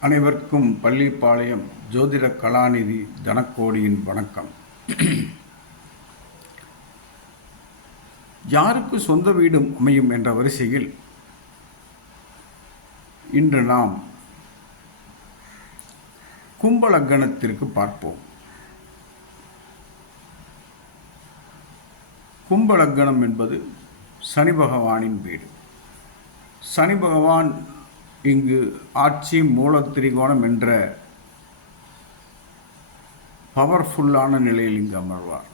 அனைவருக்கும் பள்ளிப்பாளையம் ஜோதிட கலாநிதி தனக்கோடியின் வணக்கம். யாருக்கு சொந்த வீடும் அமையும் என்ற வரிசையில் இன்று நாம் கும்பலக்கணத்திற்கு பார்ப்போம். கும்பலக்கணம் என்பது சனி பகவானின் வீடு. சனி பகவான் இங்கு ஆட்சி மூலத்திரிகோணம் என்ற பவர்ஃபுல்லான நிலையில் இங்கு அமர்வார்.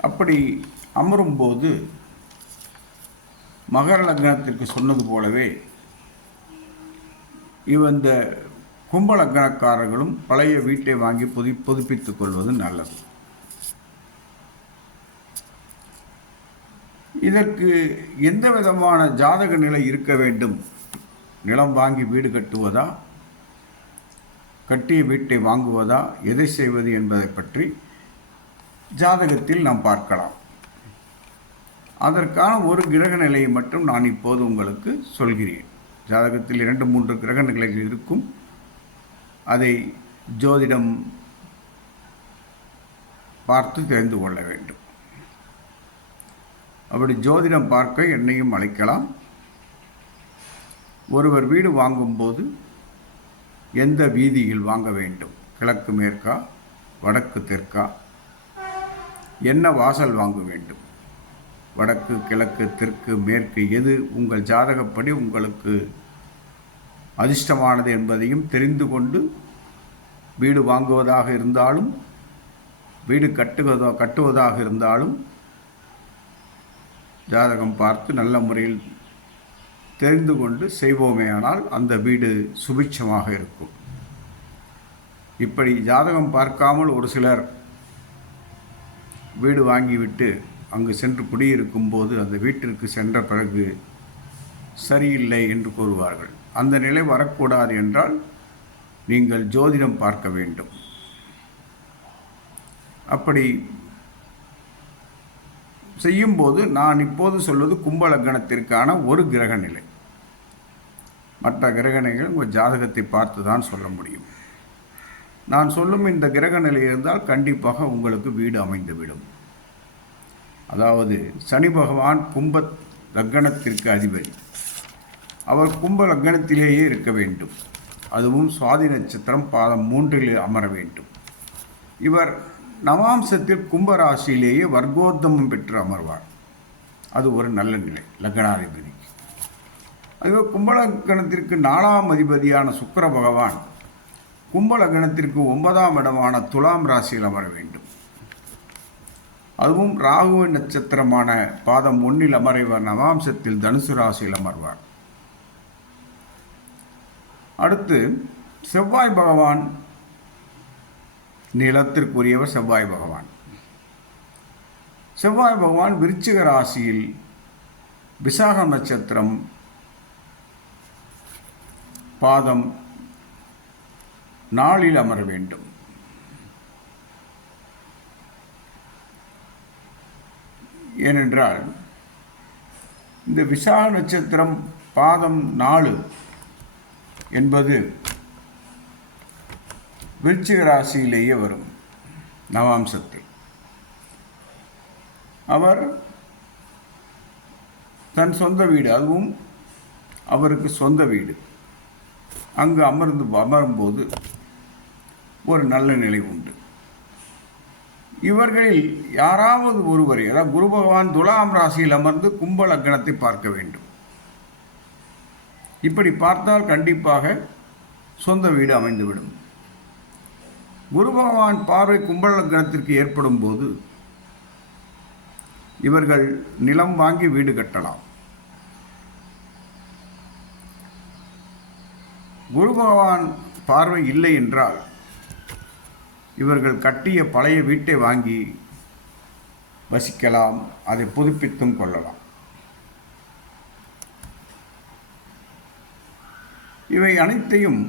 அப்படி அமரும்போது மகர லக்னத்திற்கு சொன்னது போலவே இவ இந்த கும்ப லக்னக்காரர்களும் பழைய வீட்டை வாங்கி புதி புதுப்பித்துக் கொள்வது நல்லது. இதற்கு எந்த விதமான ஜாதக நிலை இருக்க வேண்டும்? நிலம் வாங்கி வீடு கட்டுவதா? கட்டிய வீட்டை வாங்குவதா? எதை செய்வது என்பதை பற்றி ஜாதகத்தில் நாம் பார்க்கலாம். அதற்கான ஒரு கிரக நிலையை மட்டும் நான் இப்போது உங்களுக்கு சொல்கிறேன். ஜாதகத்தில் இரண்டு மூன்று கிரக நிலைகள் இருக்கும். அதை ஜோதிடம் பார்த்து தெரிந்து கொள்ள வேண்டும். அப்படி ஜோதிடம் பார்க்க என்னையும் அழைக்கலாம். ஒருவர் வீடு வாங்கும்போது எந்த வீதியில் வாங்க வேண்டும்? கிழக்கு மேற்கா வடக்கு தெற்கா? என்ன வாசல் வாங்க வேண்டும்? வடக்கு கிழக்கு தெற்கு மேற்கு எது உங்கள் ஜாதகப்படி உங்களுக்கு அதிர்ஷ்டமானது என்பதையும் தெரிந்து கொண்டு வீடு வாங்குவதாக இருந்தாலும் வீடு கட்டுவதா கட்டுவதாக இருந்தாலும் ஜாதகம் பார்த்து நல்ல முறையில் தெரிந்து கொண்டு செய்வோமேயானால் அந்த வீடு சுபிட்சமாக இருக்கும். இப்படி ஜாதகம் பார்க்காமல் ஒரு சிலர் வீடு வாங்கிவிட்டு அங்கு சென்று குடியிருக்கும் போது அந்த வீட்டிற்கு சென்ற பிறகு சரியில்லை என்று கூறுவார்கள். அந்த நிலை வரக்கூடாது என்றால் நீங்கள் ஜோதிடம் பார்க்க வேண்டும். அப்படி செய்யும்போது நான் இப்போது சொல்வது கும்பலக்கணத்திற்கான ஒரு கிரக நிலை மற்ற கிரக உங்கள் ஜாதகத்தை பார்த்து தான் சொல்ல முடியும். நான் சொல்லும் இந்த கிரக நிலை இருந்தால் கண்டிப்பாக உங்களுக்கு வீடு அமைந்துவிடும். அதாவது சனி பகவான் கும்ப லக்கணத்திற்கு அதிபதி. அவர் கும்ப லக்னத்திலேயே இருக்க வேண்டும். அதுவும் சுவாதி நட்சத்திரம் பாதம் மூன்றில் அமர வேண்டும். இவர் நவாம்சத்தில் கும்பராசியிலேயே வர்க்கோத்தமம் பெற்று அமர்வார். அது ஒரு நல்ல நிலை லக்னாதிபதிக்கு அதுவே கும்பலக்கணத்திற்கு நாலாம் அதிபதியான சுக்கர பகவான் கும்பலக்கணத்திற்கு ஒன்பதாம் இடமான துலாம் ராசியில் அமர வேண்டும். அதுவும் ராகு நட்சத்திரமான பாதம் ஒன்றில் அமர்வார் நவாம்சத்தில் தனுசு ராசியில் அமர்வார். அடுத்து செவ்வாய் பகவான் நிலத்திற்குரியவர் செவ்வாய் பகவான். செவ்வாய் பகவான் விருச்சிக ராசியில் விசாக நட்சத்திரம் பாதம் நாளில் அமர வேண்டும். ஏனென்றால் இந்த விசாக நட்சத்திரம் பாதம் நாலு என்பது விருச்சிக ராசியிலேயே வரும். நவாம்சத்தில் அவர் தன் சொந்த வீடு அதுவும் அவருக்கு சொந்த வீடு. அங்கு அமர்ந்து அமரும்போது ஒரு நல்ல நிலை உண்டு. இவர்களில் யாராவது ஒருவரை அதாவது குரு பகவான் துலாம் ராசியில் அமர்ந்து கும்ப லக்கணத்தை பார்க்க வேண்டும். இப்படி பார்த்தால் கண்டிப்பாக சொந்த வீடு அமைந்துவிடும். குரு பகவான் பார்வை கும்பல கிரகத்திற்கு ஏற்படும் போது இவர்கள் நிலம் வாங்கி வீடு கட்டலாம். குரு பகவான் பார்வை இல்லை என்றால் இவர்கள் கட்டிய பழைய வீட்டை வாங்கி வசிக்கலாம் அதை புதுப்பித்தும் கொள்ளலாம். இவை அனைத்தையும்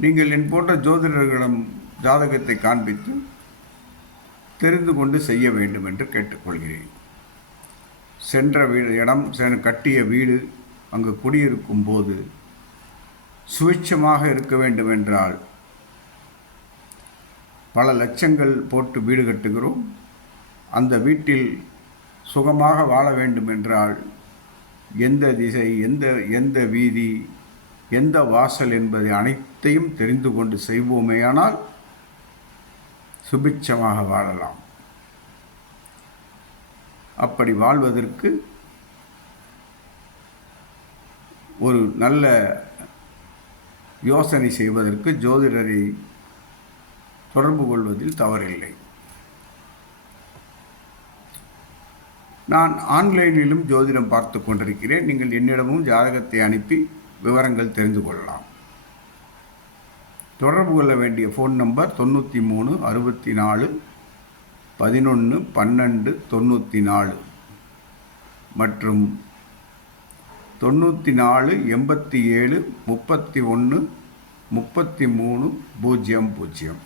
நீங்கள் என் போன்ற ஜோதிடர்களிடம் ஜாதகத்தை காண்பித்து தெரிந்து கொண்டு செய்ய வேண்டும் என்று கேட்டுக்கொள்கிறேன். சென்ற வீடு இடம் செ- கட்டிய வீடு அங்கு குடியிருக்கும் போது சுவிட்சமாக இருக்க வேண்டும் என்றால் பல லட்சங்கள் போட்டு வீடு கட்டுகிறோம். அந்த வீட்டில் சுகமாக வாழ வேண்டும் என்றால் எந்த திசை எந்த எந்த வீதி எந்த வாசல் என்பதை அனைத்தையும் தெரிந்து கொண்டு செய்வோமேயானால் சுபிட்சமாக வாழலாம். அப்படி வாழ்வதற்கு ஒரு நல்ல யோசனை செய்வதற்கு ஜோதிடரை தொடர்பு கொள்வதில் தவறில்லை. நான் ஆன்லைனிலும் ஜோதிடம் பார்த்து கொண்டிருக்கிறேன். நீங்கள் என்னிடமும் ஜாதகத்தை அனுப்பி விவரங்கள் தெரிந்து கொள்ளலாம். தொடர்பு கொள்ள வேண்டிய ஃபோன் நம்பர் தொண்ணூற்றி மூணு அறுபத்தி நாலு பதினொன்று பன்னெண்டு தொண்ணூற்றி நாலு. மற்றும் தொண்ணூற்றி நாலு எண்பத்தி ஏழு முப்பத்தி ஒன்று முப்பத்தி மூணு பூஜ்ஜியம் பூஜ்ஜியம்.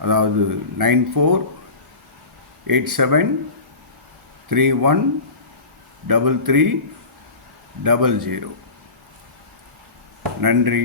அதாவது nine four eight seven three one double three double zero. நன்றி.